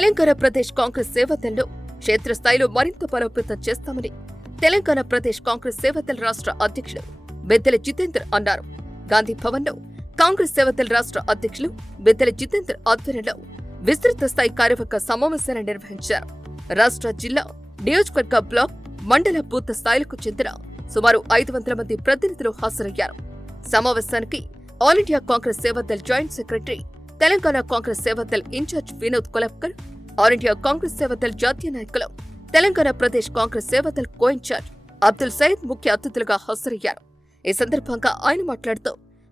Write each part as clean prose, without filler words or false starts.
తెలంగాణ ప్రదేశ్ కాంగ్రెస్ సేవాదళ్లు క్షేత్రస్థాయిలో మరింత బలోపేతం చేస్తామని తెలంగాణ ప్రదేశ్ కాంగ్రెస్ సేవాదళ్ రాష్ట్ర అధ్యక్షుడు బెద్దెల జితేందర్ అన్నారు. గాంధీ భవన్ లో కాంగ్రెస్ సేవాదళ్ రాష్ట్ర అధ్యక్షులు బెద్దెల జితేందర్ ఆధ్వర్యంలో విస్తృత స్థాయి కార్యవర్గ సమావేశాన్ని నిర్వహించారు. రాష్ట్ర, జిల్లా, నియోజకవర్గ, బ్లాక్, మండల బూత్ స్థాయిలకు చెందిన సుమారు 500 మంది ప్రతినిధులు హాజరయ్యారు. సమావేశానికి all India Congress Sevadal joint secretary, Telangana Congress Sevadal incharge Vinod Kolapkar, all India Congress Sevadal జాతీయ నాయకులు, తెలంగాణ ప్రదేశ్ కాంగ్రెస్ సేవాదళ్ కో ఇన్ఛార్జ్ అబ్దుల్ సయీద్ ముఖ్య అతిథులుగా హాజరయ్యారు. ఈ సందర్భంగా ఆయన మాట్లాడుతూ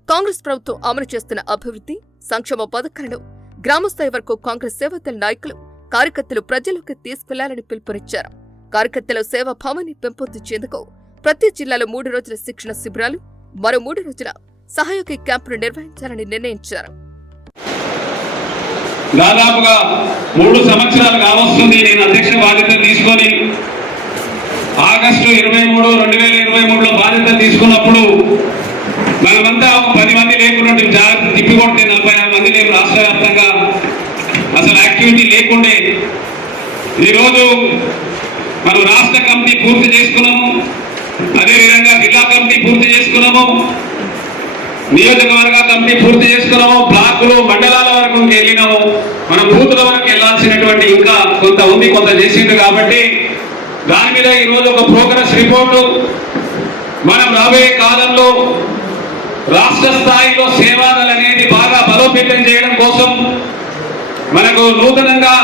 కాంగ్రెస్ ప్రభుత్వం అమలు చేస్తున్న అభివృద్ధి, సంక్షేమ పథకాలను గ్రామస్థాయి వరకు కాంగ్రెస్ సేవాదళ్ నాయకులు, కార్యకర్తలు ప్రజల్లోకి తీసుకెళ్లాలని పిలుపునిచ్చారు. కార్యకర్తల సేవాభావాన్ని పెంపొందించేందుకు ప్రతి జిల్లాలో 3 రోజుల శిక్షణ శిబిరాలు, మరో 3 రోజుల సహాయక క్యాంపులు నిర్వహించాలని నిర్ణయించారు. దాదాపుగా 3 సంవత్సరాలు కావస్తుంది నేను అధ్యక్ష బాధ్యత తీసుకొని. ఆగస్టు 23, 2023లో బాధ్యత తీసుకున్నప్పుడు మనమంతా ఒక 10 మంది లేకుండా జాగ్రత్త తిప్పికొట్టే 46 మంది లేవు రాష్ట్ర వ్యాప్తంగా. అసలు యాక్టివిటీ లేకుండే. ఈరోజు మనం రాష్ట్ర కమిటీ పూర్తి చేసుకున్నాము, అదేవిధంగా జిల్లా కమిటీ పూర్తి చేసుకున్నాము, నియోజకవర్గ కమిటీ పూర్తి చేసుకున్నాము, బ్లాకులు, మండలాల వరకు వెళ్ళినాము. మనం బూతుల వరకు వెళ్లాల్సినటువంటి ఇంకా కొంత ఉంది, కొంత చేసిండు. కాబట్టి దాని మీద ఈరోజు ఒక ప్రోగ్రెస్ రిపోర్టు మనం రాబోయే కాలంలో రాష్ట్ర స్థాయిలో సేవాదళ్ అనేది బాగా బలోపేతం చేయడం కోసం మనకు నూతనంగా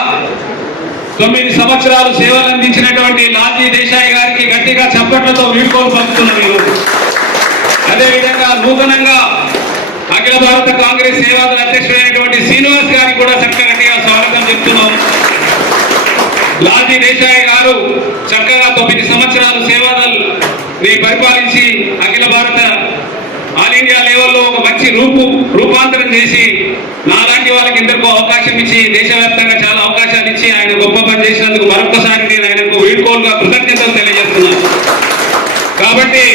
9 సంవత్సరాలు సేవలు అందించినటువంటి లాల్జీ దేశాయ్ గారికి గట్టిగా చప్పట్లతో వీడ్కోలు పలుకుతున్నాం ఈరోజు. అదేవిధంగా నూతనంగా అఖిల భారత కాంగ్రెస్ సేవాదళ అధ్యక్షుడైనటువంటి శ్రీనివాస్ గారికి కూడా చక్కగా స్వాగతం చెప్తున్నాం. లాల్జీ దేశాయ్ గారు చక్కగా 9 సంవత్సరాలు సేవాదళ్ పరిపాలించి అఖిల భారత ఆల్ ఇండియా లెవెల్లో ఒక మంచి రూపాంతరం చేసి నాలాంటి వాళ్ళకి ఎందరికో అవకాశం ఇచ్చి దేశవ్యాప్తంగా చాలా అవకాశాలు ఇచ్చి ఆయన గొప్ప పని చేసినందుకు మరొకసారి నేను ఆయనకు వీడ్కోలుగా కృతజ్ఞతలు తెలియజేస్తున్నాను. కాబట్టి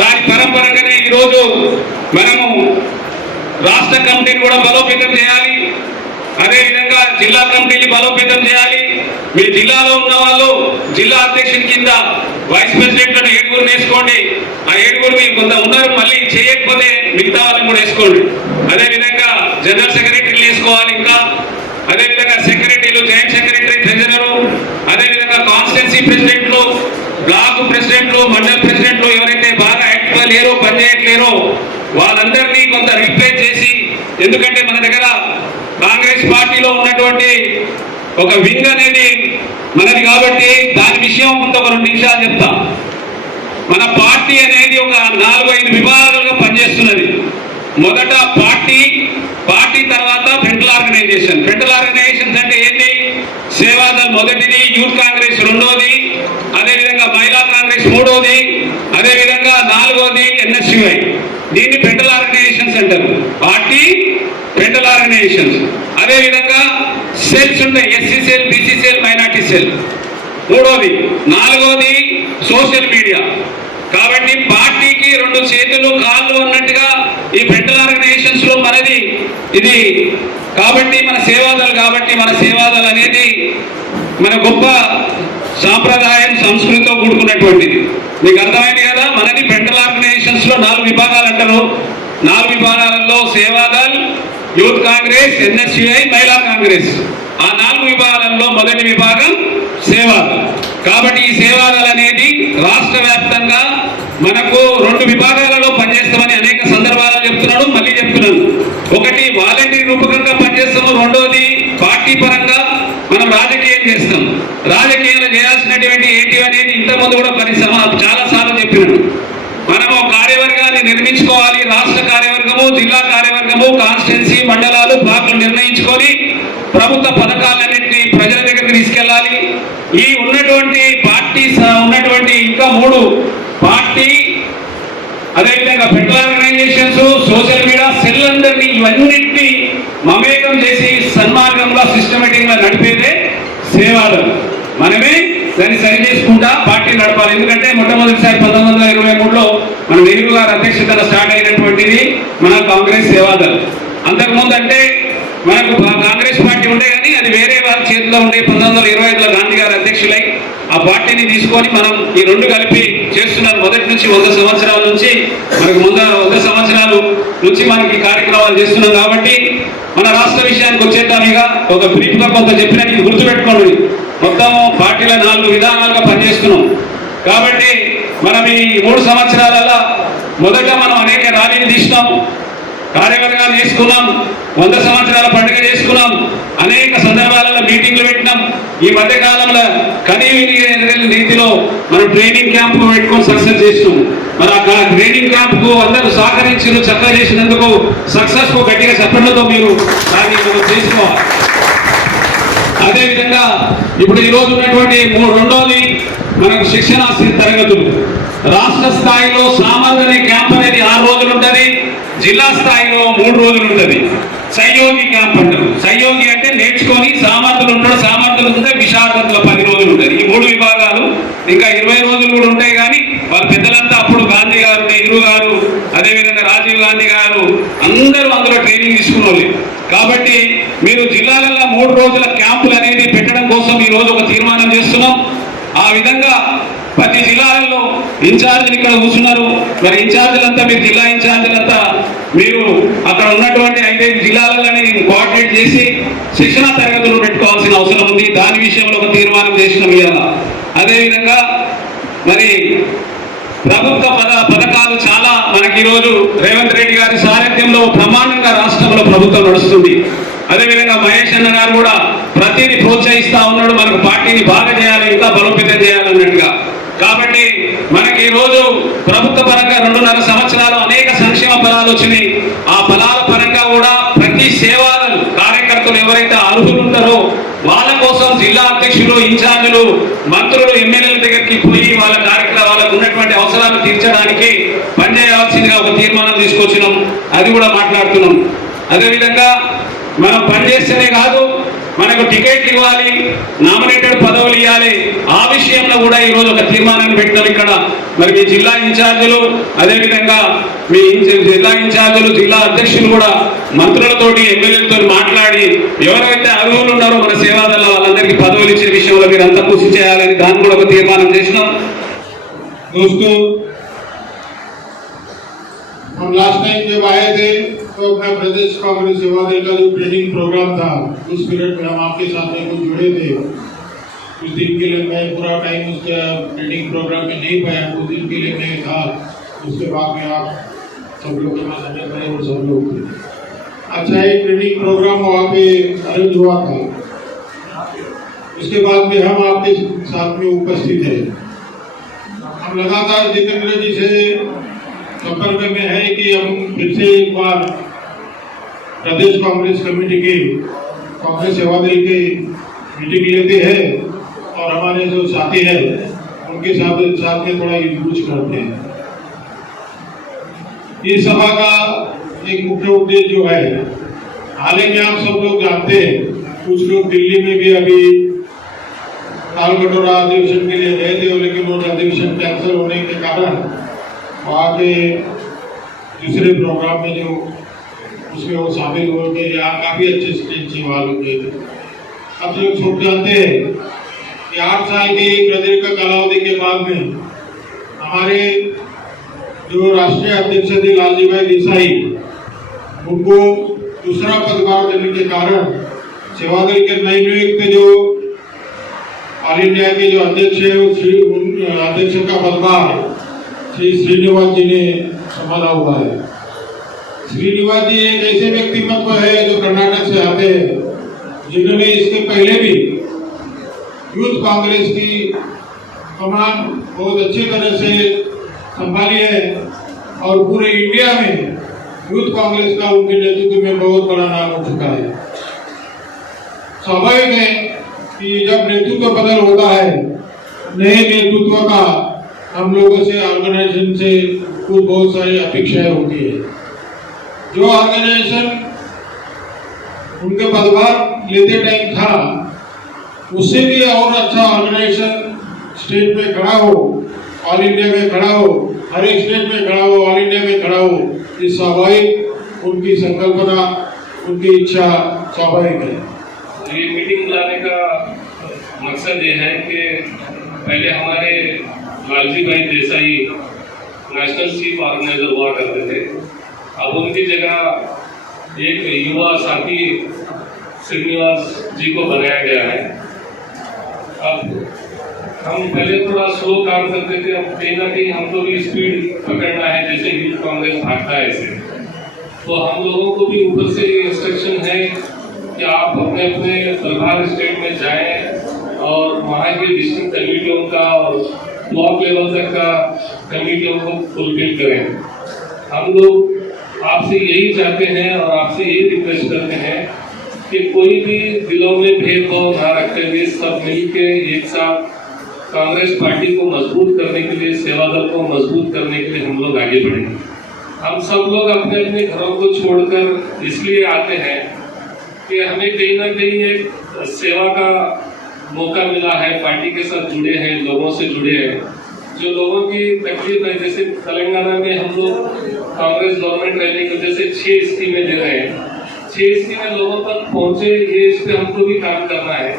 దాని పరంపరంగానే ఈరోజు మనము రాష్ట్ర కమిటీని కూడా బలోపేతం చేయాలి, అదేవిధంగా జిల్లా కమిటీని బలోపేతం చేయాలి. మీ జిల్లాలో ఉన్న వాళ్ళు జిల్లా అధ్యక్షుని కింద వైస్ ప్రెసిడెంట్లను 7 వేసుకోండి. ఆ 7 కొంత ఉన్నారు, మళ్ళీ చేయకపోతే మిగతా వాళ్ళని కూడా వేసుకోండి. అదేవిధంగా జనరల్ సెక్రటరీలు వేసుకోవాలి. ఇంకా అదేవిధంగా సెక్రటరీలు, జాయింట్ సెక్రటరీ, ట్రెజరరు, అదేవిధంగా కాన్స్టిట్యున్సీ ప్రెసిడెంట్లు, బ్లాక్ ప్రెసిడెంట్లు, మండల్ ప్రెసిడెంట్లు ఎవరైతే బాగా యాక్టివ్గా లేరో, పనిచేయట్లేరో వాళ్ళందరినీ కొంత రీప్లేస్ చేసి, ఎందుకంటే మన దగ్గర కాంగ్రెస్ పార్టీలో ఉన్నటువంటి ఒక వింగ్ అనేది మనది కాబట్టి దాని విషయం కొంత ఒక 2 నిమిషాలు చెప్తాం. మన పార్టీ అనేది ఒక 4-5 విభాగాలుగా పనిచేస్తున్నది. మొదట పార్టీ తర్వాత ఫ్రంటల్ ఆర్గనైజేషన్. ఫ్రంటల్ ఆర్గనైజేషన్స్ అంటే ఏంటి? సేవాదళ్ మొదటిది, యూత్ కాంగ్రెస్ రెండోది, అదేవిధంగా మహిళా కాంగ్రెస్ మూడోది, అదేవిధంగా 4వది ఎన్ఎస్యుఐ. దీన్ని ఫ్రంటల్ ఆర్గనైజేషన్స్ అంటారు. Party, frontal organisations. అదేవిధంగా సెల్స్ ఉంటాయి, SC cell, BC cell, minority cell మూడోది. 4వది సోషల్ మీడియా. కాబట్టి పార్టీకి 2 చేతులు, కాళ్ళు అన్నట్టుగా ఈ ఫ్రంటల్ ఆర్గనైజేషన్స్ లో మనది ఇది. కాబట్టి మన సేవాదళ్ అనేది మన గొప్ప సాంప్రదాయం, సంస్కృతితో కూడుకున్నటువంటిది. మీకు అర్థమైంది కదా. మనది ఫ్రంటల్ ఆర్గనైజేషన్స్ లో 4 విభాగాలు అంటారు. 4 విభాగాలలో సేవాదళ్, యూత్ కాంగ్రెస్, ఎన్ఎస్యుఐ, మహిళా కాంగ్రెస్. ఆ 4 విభాగాలలో మొదటి విభాగం సేవాదళ్. కాబట్టి ఈ సేవాదళ్ అనేది రాష్ట్ర వ్యాప్తంగా మనకు 2 విభాగాలలో పనిచేస్తామని అనేక సందర్భాల్లో చెప్తున్నాడు, మళ్ళీ చెప్తున్నాను. ఒకటి వాలంటీర్ రూపకంగా పనిచేస్తాము, రెండోది పార్టీ పరంగా మనం రాజకీయం చేస్తాం. రాజకీయాలు చేయాల్సినటువంటి ఏంటి అనేది ఇంతకుముందు కూడా చాలా సార్లు చెప్పినాను. మనము కార్యవర్గాన్ని నిర్మించుకోవాలి. రాష్ట్ర కార్యవర్గము, జిల్లా కార్యవర్గము, కాన్స్టిట్యున్సీ, మండలాలు, బ్లాక్లు నిర్ణయించుకొని ప్రభుత్వ పథకాలన్నింటినీ ప్రజల దగ్గరికి తీసుకెళ్లాలి. ఈ ఉన్నటువంటి ఉన్నటువంటి ఇంకా 3 పార్టీ, అదేవిధంగా frontal organisations, social media cell అందరినీ ఇవన్నింటినీ మమేకం చేసి సన్మార్గంలో సిస్టమేటిక్ గా నడిపేదే సేవాదళ్. మనమే దాన్ని సరి చేసుకుంటా పార్టీ నడపాలి. ఎందుకంటే మొట్టమొదటిసారి 1923లో మన నెహ్రూ గారి అధ్యక్షతన స్టార్ట్ అయినటువంటిది మన కాంగ్రెస్ సేవాదళ్. అంతకుముందు అంటే మనకు కాంగ్రెస్ పార్టీ ఉండే కానీ అది వేరే వారి చేతిలో ఉండే 1925లో గాంధీ గారు అధ్యక్షులై ఆ పార్టీని తీసుకొని మనం ఈ రెండు కలిపి చేస్తున్నారు. మొదటి నుంచి 100 సంవత్సరాల నుంచి మనకు 100 సంవత్సరాల నుంచి మనకి కార్యక్రమాలు చేస్తున్నాం. కాబట్టి మన రాష్ట్ర విషయానికి వచ్చేద్దాం. ఇక ఒక బ్రీఫ్గా కొంత చెప్పిన ఇది గుర్తుపెట్టుకోండి. మొత్తం పార్టీల 4 విధానాలుగా పనిచేస్తున్నాం. కాబట్టి మనం ఈ 3 సంవత్సరాలలో మొదట మనం అనేక ర్యాలీలు తీసినాం, కార్యవర్గాలు చేసుకున్నాం, 100 సంవత్సరాల పండుగ చేసుకున్నాం, అనేక సందర్భాలలో మీటింగ్లు పెట్టినాం. ఈ మధ్య కాలంలో కనీవిని రీతిలో మనం ట్రైనింగ్ క్యాంపు పెట్టుకొని సక్సెస్ చేసినాం. మరి ఆ ట్రైనింగ్ క్యాంపుకు అందరూ సహకరించారు, చక్కగా చేసినందుకు సక్సెస్ కు గట్టిగా చెప్పడంతో మీరు దాన్ని చేసుకోవాలి. అదేవిధంగా ఇప్పుడు ఈరోజు ఉన్నటువంటి రెండోది మనకు శిక్షణ తరగతులు. రాష్ట్ర స్థాయిలో సామర్థ్య క్యాంప్ అనేది 6 రోజులు ఉంటుంది, జిల్లా స్థాయిలో 3 రోజులు ఉంటుంది. సహయోగి క్యాంప్ అంటారు. సహయోగి అంటే నేర్చుకొని సామర్థ్యులు ఉంటాడు, సామర్థ్యులు ఉంటే విశారదలో 10 రోజులు ఉంటుంది. ఈ 3 విభాగాలు ఇంకా 20 రోజులు కూడా ఉంటాయి. కానీ వాళ్ళ పెద్దలంతా అప్పుడు గాంధీ గారు, నెహ్రూ గారు, అదేవిధంగా రాజీవ్ గాంధీ గారు అందరూ అందులో ట్రైనింగ్ తీసుకున్నారు. కాబట్టి మీరు జిల్లాలలో 3 రోజుల క్యాంపులు అనేది పెట్టడం కోసం ఈ రోజు ఒక తీర్మానం చేస్తున్నాం. ఆ విధంగా ప్రతి జిల్లాలలో ఇన్ఛార్జీలు ఇక్కడ కూర్చున్నారు. మరి ఇన్ఛార్జీలంతా మీరు జిల్లా ఇన్ఛార్జీలంతా మీరు అక్కడ ఉన్నటువంటి 5 జిల్లాలని కోఆర్డినేట్ చేసి శిక్షణ తరగతులు పెట్టుకోవాల్సిన అవసరం ఉంది. దాని విషయంలో ఒక తీర్మానం చేసినాం ఇవాళ. అదేవిధంగా మరి ప్రభుత్వ పథకాలు చాలా మనకి ఈరోజు రేవంత్ రెడ్డి గారి సారథ్యంలో బ్రహ్మాండంగా రాష్ట్రంలో ప్రభుత్వం నడుస్తుంది. అదేవిధంగా మహేష్ అన్న గారు కూడా ప్రతిదీ ప్రోత్సహిస్తా ఉన్నాడు. మనకు పార్టీని బాగా చేయాలి, ఇంకా బలోపేతం చేయాలన్నట్టుగా. కాబట్టి మనకి ఈ రోజు ప్రభుత్వ పరంగా 2.5 సంవత్సరాలు అనేక సంక్షేమ ఫలాలు వచ్చినాయి. ఆ ఫలాల పరంగా కూడా ప్రతి సేవలు కార్యకర్తలు ఎవరైతే అర్హులు ఉంటారో వాళ్ళ కోసం జిల్లా అధ్యక్షులు, ఇన్ఛార్జీలు, మంత్రులు, ఎమ్మెల్యేల దగ్గరికి పోయి వాళ్ళ వాళ్ళకు ఉన్నటువంటి అవసరాలు తీర్చడానికి పనిచేయాల్సిందిగా ఒక తీర్మానం తీసుకొచ్చినాం. అది కూడా మాట్లాడుతున్నాం. అదేవిధంగా మనం పనిచేస్తేనే కాదు, మనకు టికెట్లు ఇవ్వాలి, నామినేటెడ్ పదవులు ఇవ్వాలి. ఆ విషయంలో కూడా ఈరోజు ఒక తీర్మానాన్ని పెట్టినాం ఇక్కడ. మరి మీ జిల్లా ఇన్ఛార్జీలు, అదేవిధంగా మీ జిల్లా ఇన్ఛార్జీలు, జిల్లా అధ్యక్షులు కూడా మంత్రులతోటి, ఎమ్మెల్యేలతో మాట్లాడి ఎవరైతే అర్హులు ఉన్నారో మన సేవాదల్లో వాళ్ళందరికీ పదవులు ఇచ్చే విషయంలో మీరు అంతా కృషి చేయాలని దాన్ని కూడా ఒక తీర్మానం చేసినాం. दोस्तों, हम लास्ट टाइम जब आए थे तो अपना प्रदेश कांग्रेस सेवा दल का जो ट्रेनिंग प्रोग्राम था उस पीरियड में हम आपके साथ में कुछ जुड़े थे। कुछ दिन के लिए मैं पूरा टाइम उसके ट्रेनिंग प्रोग्राम में नहीं पाया, कुछ दिन के लिए मैं था। उसके बाद में आप सब लोग के पास हमें गए और सब लोग थे। अच्छा, एक ट्रेनिंग प्रोग्राम वहाँ पे अरेंज हुआ था। उसके बाद में हम आपके साथ में उपस्थित है। हम लगातार जितेंद्र जी से संपर्क में है कि हम फिर से एक बार प्रदेश कांग्रेस कमेटी के कांग्रेस सेवा दल के मीटिंग लेते हैं और हमारे जो साथी हैं उनके साथ में थोड़ा यूज करते हैं। इस सभा का एक मुख्य उद्देश्य जो है, हाल ही में आप सब लोग जानते हैं, कुछ लोग दिल्ली में भी अभी तालकटोरा अधिवेशन के लिए गए थे, लेकिन वो अधिवेशन कैंसिल होने के कारण वहाँ के दूसरे प्रोग्राम में जो उसमें वो शामिल हो गए। यहाँ काफ़ी अच्छे स्टेज से वाले हुए थे। आप लोग सब जानते हैं कि 8 साल की प्रदीर्घ कालावधि के बाद में हमारे जो राष्ट्रीय अध्यक्ष थे लालजी भाई देसाई, उनको दूसरा पदभार देने के कारण सेवादल के नए नियुक्त जो ऑल इंडिया के जो अध्यक्ष है अध्यक्ष का पदभार श्री श्रीनिवास जी ने संभाला हुआ है। श्रीनिवास जी एक ऐसे व्यक्तित्व है जो कर्नाटक से आते हैं, जिन्होंने इसके पहले भी यूथ कांग्रेस की कमान बहुत अच्छी तरह से संभाली है और पूरे इंडिया में यूथ कांग्रेस का उनके नेतृत्व में बहुत बड़ा नाम हो चुका है। स्वाभाविक है कि जब नेतृत्व बदल होता है, नए नेतृत्व का हम लोगों से, ऑर्गेनाइजेशन से कुछ बहुत सारी अपेक्षाएं होती है। जो ऑर्गेनाइजेशन उनके पदभार लेते टाइम था, उससे भी और अच्छा ऑर्गेनाइजेशन स्टेट में खड़ा हो, ऑल इंडिया में खड़ा हो, हर एक स्टेट में खड़ा हो, ऑल इंडिया में खड़ा हो, ये स्वाभाविक उनकी संकल्पना उनकी इच्छा स्वाभाविक है। ये मीटिंग बुलाने का मकसद ये है कि पहले हमारे लालजी भाई देसाई नेशनल चीफ ऑर्गेनाइजर हुआ करते थे, अब उनकी जगह एक युवा साथी श्रीनिवास जी को बनाया गया है। अब हम पहले थोड़ा स्लो काम करते थे, अब कहीं ना कहीं हमको भी स्पीड पकड़ना है, जैसे यूथ कांग्रेस भागता है ऐसे। तो हम लोगों को भी ऊपर से इंस्ट्रक्शन है कि आप अपने अपने प्रभार स्टेट में जाएं और वहाँ के डिस्ट्रिक्ट कमेटियों का और ब्लॉक लेवल तक का कमेटियों को फुलफिल करें। हम लोग आपसे यही चाहते हैं और आपसे यही रिक्वेस्ट करते हैं कि कोई भी दिलों में भेदभाव ना रखते हुए सब मिलके एक साथ कांग्रेस पार्टी को मजबूत करने के लिए, सेवा दल को मजबूत करने के लिए हम लोग आगे बढ़ेंगे। हम सब लोग अपने अपने घरों को छोड़कर इसलिए आते हैं कि हमें कहीं ना कहीं एक सेवा का मौका मिला है, पार्टी के साथ जुड़े हैं, लोगों से जुड़े हैं, जो लोगों की तकलीफ है। जैसे तेलंगाना में हम लोग कांग्रेस गवर्नमेंट रहने की वजह से 6 स्कीमें दे रहे हैं, 6 स्कीमें लोगों तक पहुंचे, ये इस पे हमको भी काम करना है।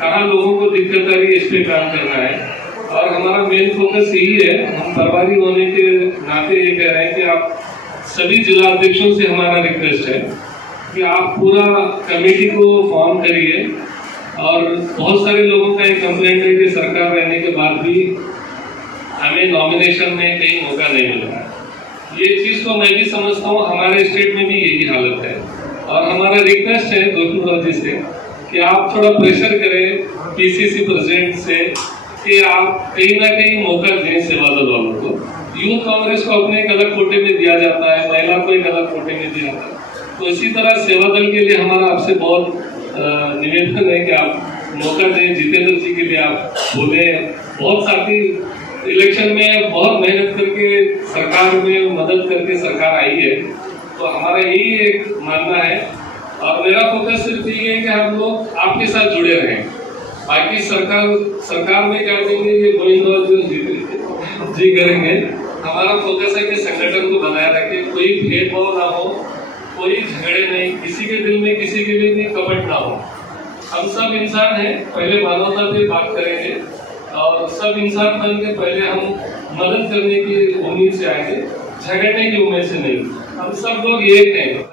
कहाँ लोगों को दिक्कत आ रही है, इस पे काम करना है। और हमारा मेन फोकस यही है, हम प्रभारी होने के नाते ये कह रहे हैं कि आप सभी जिला अध्यक्षों से हमारा रिक्वेस्ट है कि आप पूरा कमेटी को फॉर्म करिए। और बहुत सारे लोगों का एक कंप्लेंट है कि सरकार रहने के बाद भी हमें नॉमिनेशन में कहीं मौका नहीं मिल रहा है। ये चीज तो मैं भी समझता हूँ, हमारे स्टेट में भी यही हालत है। और हमारा रिक्वेस्ट है गौतम जी से कि आप थोड़ा प्रेशर करें पीसीसी प्रेसिडेंट से कि आप कहीं ना कहीं मौका दें सेवा दल वालों को। यूथ कांग्रेस को अपने एक अलग कोटे में दिया जाता है, महिला को एक अलग कोटे में दिया जाता है। तो इसी तरह सेवा दल के लिए हमारा आपसे बहुत निवेदन है कि आप मौका दें। जितेंद्र जी के लिए आप बोले, बहुत साथी इलेक्शन में बहुत मेहनत करके सरकार में मदद करके सरकार आई है, तो हमारा यही एक मानना है। और मेरा फोकस सिर्फ ये है कि हम लोग आपके साथ जुड़े रहें। बाकी सरकार में क्या करेंगे ये गोविंद जी करेंगे। हमारा फोकस है कि संगठन को बनाए रखे, कोई भेदभाव ना हो, कोई झगड़े नहीं, किसी के दिल में किसी के लिए भी कपट ना हो। हम सब इंसान हैं, पहले मानवता पे बात करेंगे और सब इंसान बन के पहले हम मदद करने की उम्मीद से आएंगे, झगड़ने की उम्मीद से नहीं। हम सब लोग एक हैं।